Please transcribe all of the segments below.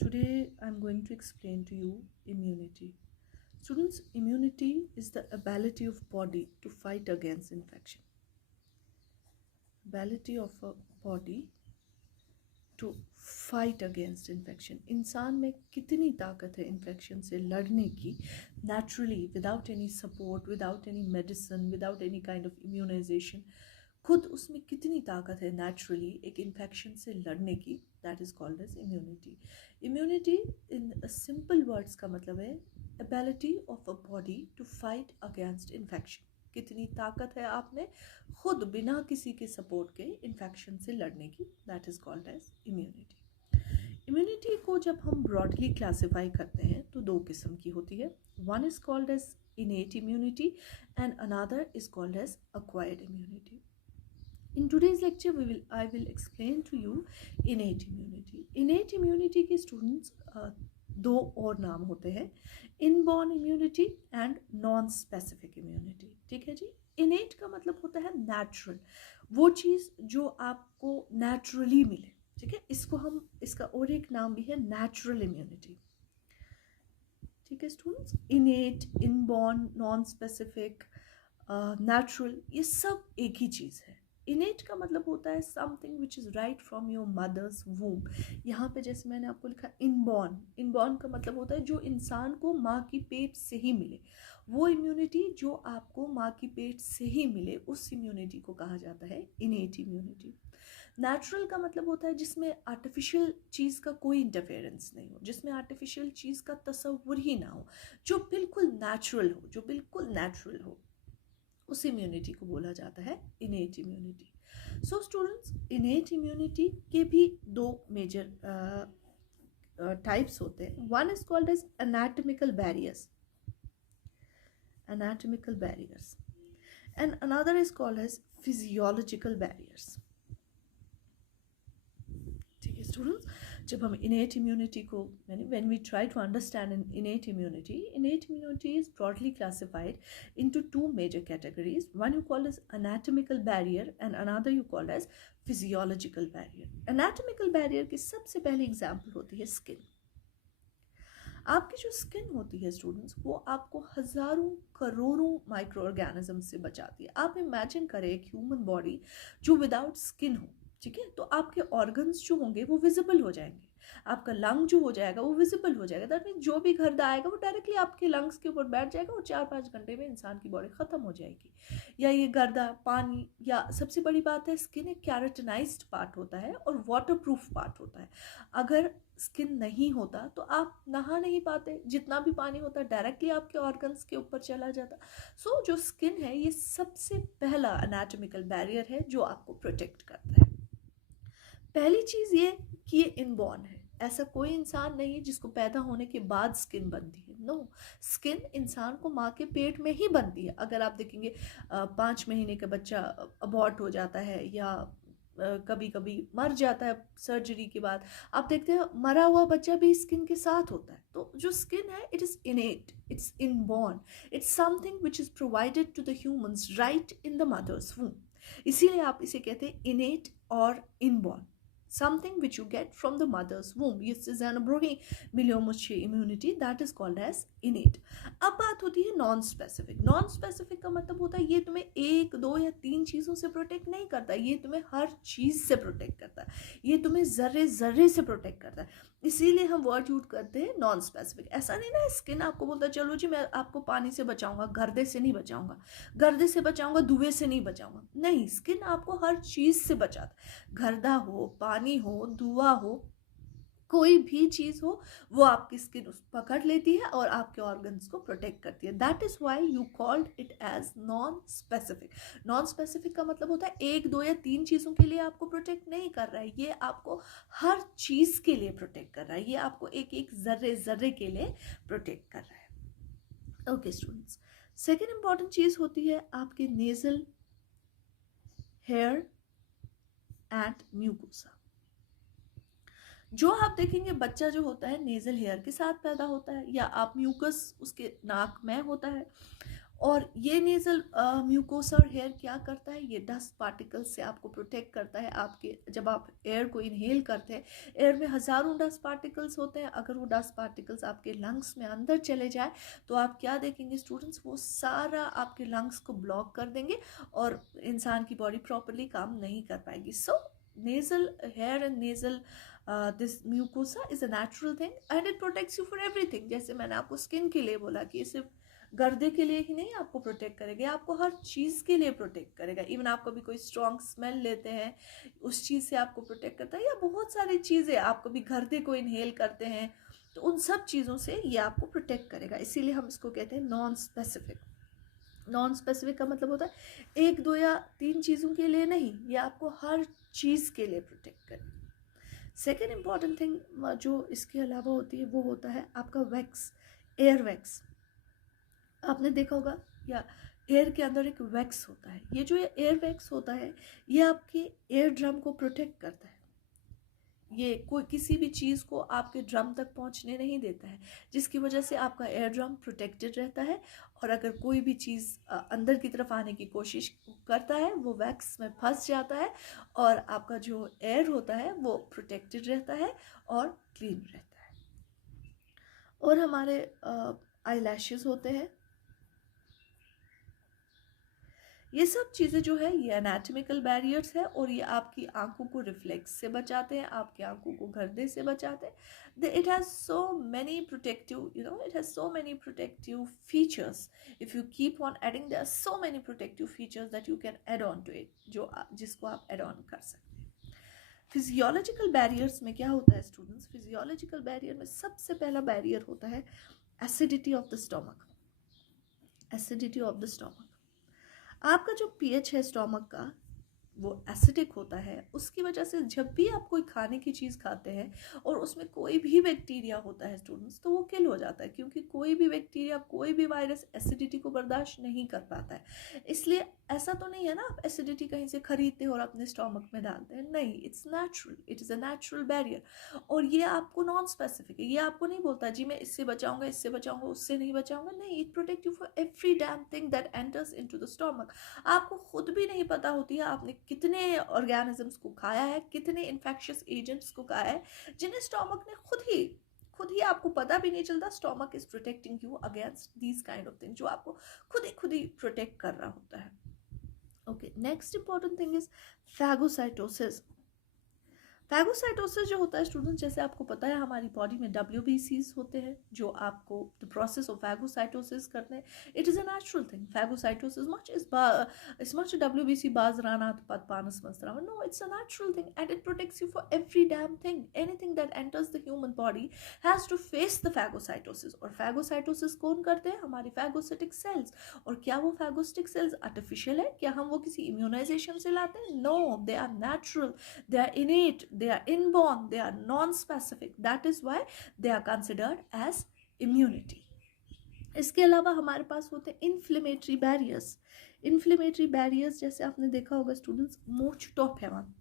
Today I'm going to explain to you immunity. Students, immunity is the ability of body to fight against infection. Ability of a body to fight against infection. इंसान में कितनी ताकत है infection से लड़ने की naturally without any support, without any medicine, without any kind of immunization. खुद उसमें कितनी ताकत है naturally एक इन्फेक्शन से लड़ने की, that is called as immunity. Immunity in simple words का मतलब है ability of a body to fight against infection. कितनी ताकत है आप में खुद बिना किसी के सपोर्ट के इन्फेक्शन से लड़ने की, that is called as immunity. Immunity को जब हम ब्रॉडली क्लासिफाई करते हैं तो दो किस्म की होती है. One is called as innate immunity and another is called as acquired immunity. In today's lecture I will explain to you innate immunity. Innate immunity के students दो और नाम होते हैं, inborn immunity and non specific immunity. ठीक है जी. इनेट का मतलब होता है नेचुरल, वो चीज़ जो आपको नेचुरली मिले. ठीक है, इसका और एक नाम भी है नेचुरल इम्यूनिटी. ठीक है students, इनेट, inborn, non specific, natural, ये सब एक ही चीज़ है. इनेट का मतलब होता है something which is right from your mother's womb. यहाँ पे जैसे मैंने आपको लिखा इनबॉर्न, इनबॉर्न का मतलब होता है जो इंसान को माँ की पेट से ही मिले. वो इम्यूनिटी जो आपको माँ की पेट से ही मिले, उस इम्यूनिटी को कहा जाता है इनेट इम्यूनिटी. नेचुरल का मतलब होता है जिसमें आर्टिफिशियल चीज़ का कोई इंटरफेरेंस नहीं हो, जिसमें आर्टिफिशियल चीज़ का तस्वुर ही ना हो, जो बिल्कुल नेचुरल हो, जो बिल्कुल नेचुरल हो, उस इम्यूनिटी को बोला जाता है innate immunity. So students, innate immunity के भी दो मेजर टाइप्स होते हैं. One is called as anatomical barriers and another is called as physiological barriers. ठीक है स्टूडेंट्स, जब हम innate immunity को when we try to understand an innate immunity is broadly classified into two major categories. One you call as anatomical barrier and another you call as physiological barrier. Anatomical barrier की सबसे पहली example होती है skin. आपकी जो skin होती है students, वो आपको हजारों करोड़ों माइक्रो ऑर्गेनिज्म से बचाती है. आप इमेजिन करें एक ह्यूमन बॉडी जो विदाउट स्किन हो. ठीक है, तो आपके ऑर्गन्स जो होंगे वो विजिबल हो जाएंगे, आपका लंग जो हो जाएगा वो विजिबल हो जाएगा. दैट मीन जो भी गर्द आएगा वो डायरेक्टली आपके लंग्स के ऊपर बैठ जाएगा और 4-5 घंटे में इंसान की बॉडी ख़त्म हो जाएगी. या ये गर्दा पानी, या सबसे बड़ी बात है स्किन एक कैरेटनाइज्ड पार्ट होता है और वाटर प्रूफ पार्ट होता है. अगर स्किन नहीं होता तो आप नहा नहीं पाते, जितना भी पानी होता डायरेक्टली आपके ऑर्गन्स के ऊपर चला जाता. सो जो स्किन है ये सबसे पहला एनाटॉमिकल बैरियर है जो आपको प्रोटेक्ट करता है. पहली चीज़ ये कि ये इनबॉर्न है. ऐसा कोई इंसान नहीं है जिसको पैदा होने के बाद स्किन बनती है. नो, स्किन इंसान को माँ के पेट में ही बनती है. अगर आप देखेंगे 5 महीने का बच्चा अबॉर्ट हो जाता है या कभी कभी मर जाता है सर्जरी के बाद, आप देखते हैं मरा हुआ बच्चा भी स्किन के साथ होता है. तो जो स्किन है it is innate, it's inborn, it's something which is provided to the humans right in the mother's womb. इसीलिए आप इसे कहते हैं इनेट और inborn, something which you get from the mother's womb. This is an miliomyci immunity that is called as innate. अब बात होती है नॉन स्पेसिफिक. नॉन स्पेसिफिक का मतलब होता है ये तुम्हें 1, 2 या 3 चीज़ों से प्रोटेक्ट नहीं करता, ये तुम्हें हर चीज़ से प्रोटेक्ट करता है, ये तुम्हें ज़र्रे ज़र्रे से प्रोटेक्ट करता है. इसीलिए हम वर्ड यूज करते हैं नॉन स्पेसिफिक. ऐसा नहीं ना स्किन आपको बोलता है चलो जी मैं आपको पानी से बचाऊंगा, गर्दे से नहीं बचाऊंगा, गर्दे से बचाऊंगा, धुएं से नहीं बचाऊंगा. नहीं, स्किन आपको हर चीज़ से बचाता है. गर्दा हो, पानी हो, धुआं हो, कोई भी चीज़ हो, वो आपकी स्किन उस पकड़ लेती है और आपके ऑर्गन्स को प्रोटेक्ट करती है. That is why you called it as non specific. Non specific का मतलब होता है 1, 2 या 3 चीज़ों के लिए आपको प्रोटेक्ट नहीं कर रहा है, ये आपको हर चीज़ के लिए प्रोटेक्ट कर रहा है, ये आपको एक एक ज़र्रे ज़र्रे के लिए प्रोटेक्ट कर रहा है. ओके स्टूडेंट्स, सेकेंड इंपॉर्टेंट चीज़ होती है आपके नेजल हेयर एंड म्यूकोसा. जो आप देखेंगे बच्चा जो होता है नेजल हेयर के साथ पैदा होता है, या आप म्यूकस उसके नाक में होता है और ये नेजल म्यूकोसा और हेयर क्या करता है, ये डस्ट पार्टिकल्स से आपको प्रोटेक्ट करता है। आपके जब आप एयर को इनहेल करते हैं, एयर में हज़ारों डस्ट पार्टिकल्स होते हैं, अगर वो डस्ट पार्टिकल्स आपके लंग्स में अंदर चले जाए तो आप क्या देखेंगे स्टूडेंट्स, वो सारा आपके लंग्स को ब्लॉक कर देंगे और इंसान की बॉडी प्रॉपरली काम नहीं कर पाएगी। सो nasal hair and nasal this mucosa is a natural thing and it protects you for everything। जैसे मैंने आपको स्किन के लिए बोला कि सिर्फ गर्दे के लिए ही नहीं आपको प्रोटेक्ट करेगा, आपको हर चीज़ के लिए प्रोटेक्ट करेगा। इवन आप कभी कोई स्ट्रॉन्ग स्मेल लेते हैं उस चीज़ से आपको प्रोटेक्ट करता है, या बहुत सारी चीज़ें, आप कभी गर्दे को इनहेल करते हैं तो उन सब चीज़ों से ये आपको प्रोटेक्ट करेगा। इसीलिए हम इसको कहते हैं नॉन स्पेसिफिक। नॉन स्पेसिफिक का मतलब होता है 1 2 या 3 चीज़ों के लिए नहीं, ये आपको हर चीज़ के लिए प्रोटेक्ट करेगा। सेकेंड इंपॉर्टेंट थिंग जो इसके अलावा होती है वो होता है आपका वैक्स, एयर वैक्स। आपने देखा होगा या एयर के अंदर एक वैक्स होता है, ये जो एयर वैक्स होता है ये आपके एयर ड्रम को प्रोटेक्ट करता है। ये कोई किसी भी चीज़ को आपके ड्रम तक पहुंचने नहीं देता है, जिसकी वजह से आपका एयर ड्रम प्रोटेक्टेड रहता है। और अगर कोई भी चीज़ अंदर की तरफ आने की कोशिश करता है वो वैक्स में फंस जाता है और आपका जो एयर होता है वो प्रोटेक्टेड रहता है और क्लीन रहता है। और हमारे आई लैशेज़ होते हैं, ये सब चीज़ें जो है ये एनाटॉमिकल बैरियर्स है और ये आपकी आंखों को रिफ्लेक्स से बचाते हैं, आपकी आंखों को गर्दे से बचाते हैं। It has so many protective, it has so many protective features. If you keep on adding, there are so many protective features that you can add on to it, जिसको आप add on कर सकते हैं। Physiological barriers में क्या होता है students, physiological barrier में सबसे पहला बैरियर होता है acidity of the stomach. Acidity of the stomach, आपका जो पीएच है स्टोमक का वो एसिडिक होता है, उसकी वजह से जब भी आप कोई खाने की चीज़ खाते हैं और उसमें कोई भी बैक्टीरिया होता है स्टूडेंट्स तो वो किल हो जाता है, क्योंकि कोई भी बैक्टीरिया, कोई भी वायरस एसिडिटी को बर्दाश्त नहीं कर पाता है। इसलिए ऐसा तो नहीं है ना आप एसिडिटी कहीं से खरीदते हो और अपने स्टोमक में डालते हैं, नहीं, it's natural, it is a natural barrier. और ये आपको नॉन स्पेसिफिक है, ये आपको नहीं बोलता जी मैं इससे बचाऊंगा, इससे बचाऊंगा, उससे नहीं बचाऊंगा, नहीं, it protect you for every damn thing that enters into the stomach. आपको खुद भी नहीं पता होती है आपने कितने ऑर्गेनिजम्स को खाया है, कितने इन्फेक्शियस एजेंट्स को खाया है, जिन्हें स्टोमक ने खुद ही आपको पता भी नहीं चलता। Stomach is protecting you against these kind of thing, जो आपको खुद ही प्रोटेक्ट कर रहा होता है। Okay, next important thing is phagocytosis. Phagocytosis जो होता है स्टूडेंट्स, जैसे आपको पता है हमारी बॉडी में WBCs होते हैं जो आपको द प्रोसेस ऑफ फैगोसाइटोसिस करते हैं। It is a natural thing, phagocytosis much WBC बाजरानात पत पानस मस्त्रावन, no, it's a natural thing and it protects you for every damn thing. Anything that enters the human body has to face the phagocytosis. और phagocytosis कौन करते हैं, हमारी phagocytic sales. और क्या वो फैगोसिटिक सेल्स आर्टिफिशियल है, क्या हम वो किसी इम्यूनाइजेशन से लाते हैं, no, they are natural, they are innate, they are inborn, they are non-specific, that is why they are considered as immunity। इसके अलावा हमारे पास होते हैं इन्फ्लेमेटरी बैरियर्स। इन्फ्लेमेटरी बैरियर्स जैसे आपने देखा होगा स्टूडेंट्स, मोच टॉप हेवन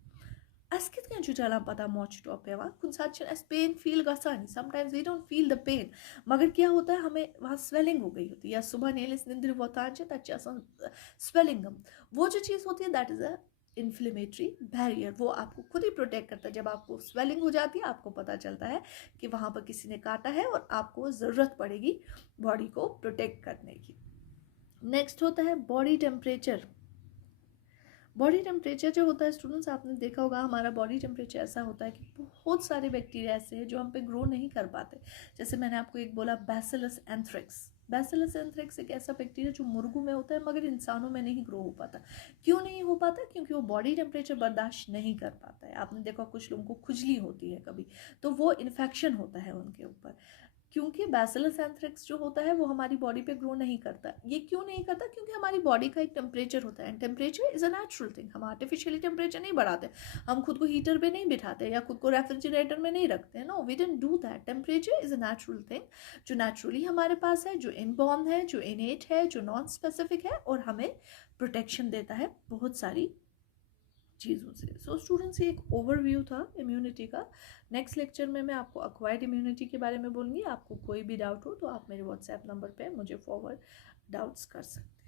अस कित कन चलान पता मोच टॉप हेवन कुछ साथ पेन फील गसान, sometimes we don't feel the pain, मगर क्या होता है हमें वहाँ स्वेलिंग हो गई होती है, या सुबह नेलिस निंद्र वोतान तक स्वेलिंग, वो जो चीज़ होती है that is a inflammatory barrier. वो आपको खुद ही प्रोटेक्ट करता है। जब आपको स्वेलिंग हो जाती है आपको पता चलता है कि वहाँ पर किसी ने काटा है और आपको ज़रूरत पड़ेगी बॉडी को प्रोटेक्ट करने की। नेक्स्ट होता है बॉडी टेम्परेचर। बॉडी टेम्परेचर जो होता है स्टूडेंट्स, आपने देखा होगा हमारा बॉडी टेम्परेचर ऐसा होता है कि बहुत सारे बैक्टीरिया ऐसे हैं जो हम पे ग्रो नहीं कर पाते। जैसे मैंने आपको एक बोला बैसिलस एंथ्रेक्स। बैसिलस एंथ्रेक्स एक ऐसा बैक्टीरिया जो मुर्गों में होता है मगर इंसानों में नहीं ग्रो हो पाता। क्यों नहीं हो पाता, क्योंकि वो बॉडी टेम्परेचर बर्दाश्त नहीं कर पाता है। आपने देखा कुछ लोगों को खुजली होती है कभी, तो वो इन्फेक्शन होता है उनके ऊपर, क्योंकि बैसिलस एंथ्रेक्स जो होता है वो हमारी बॉडी पे ग्रो नहीं करता। ये क्यों नहीं करता, क्योंकि हमारी बॉडी का एक टेम्परेचर होता है and temperature is a natural thing. हम आर्टिफिशियली टेम्परेचर नहीं बढ़ाते, हम खुद को हीटर पे नहीं बिठाते या खुद को रेफ्रिजरेटर में नहीं रखते, no, we don't do that. Temperature is a natural thing जो नेचुरली हमारे पास है, जो इनबॉर्न है, जो इनेट है, जो नॉन स्पेसिफिक है और हमें प्रोटेक्शन देता है बहुत सारी चीज़ों से। सो स्टूडेंट्स, ये एक ओवरव्यू था इम्यूनिटी का। नेक्स्ट लेक्चर में मैं आपको अक्वायर्ड इम्यूनिटी के बारे में बोलूँगी। आपको कोई भी डाउट हो तो आप मेरे व्हाट्सएप नंबर पे मुझे फॉरवर्ड डाउट्स कर सकते हैं।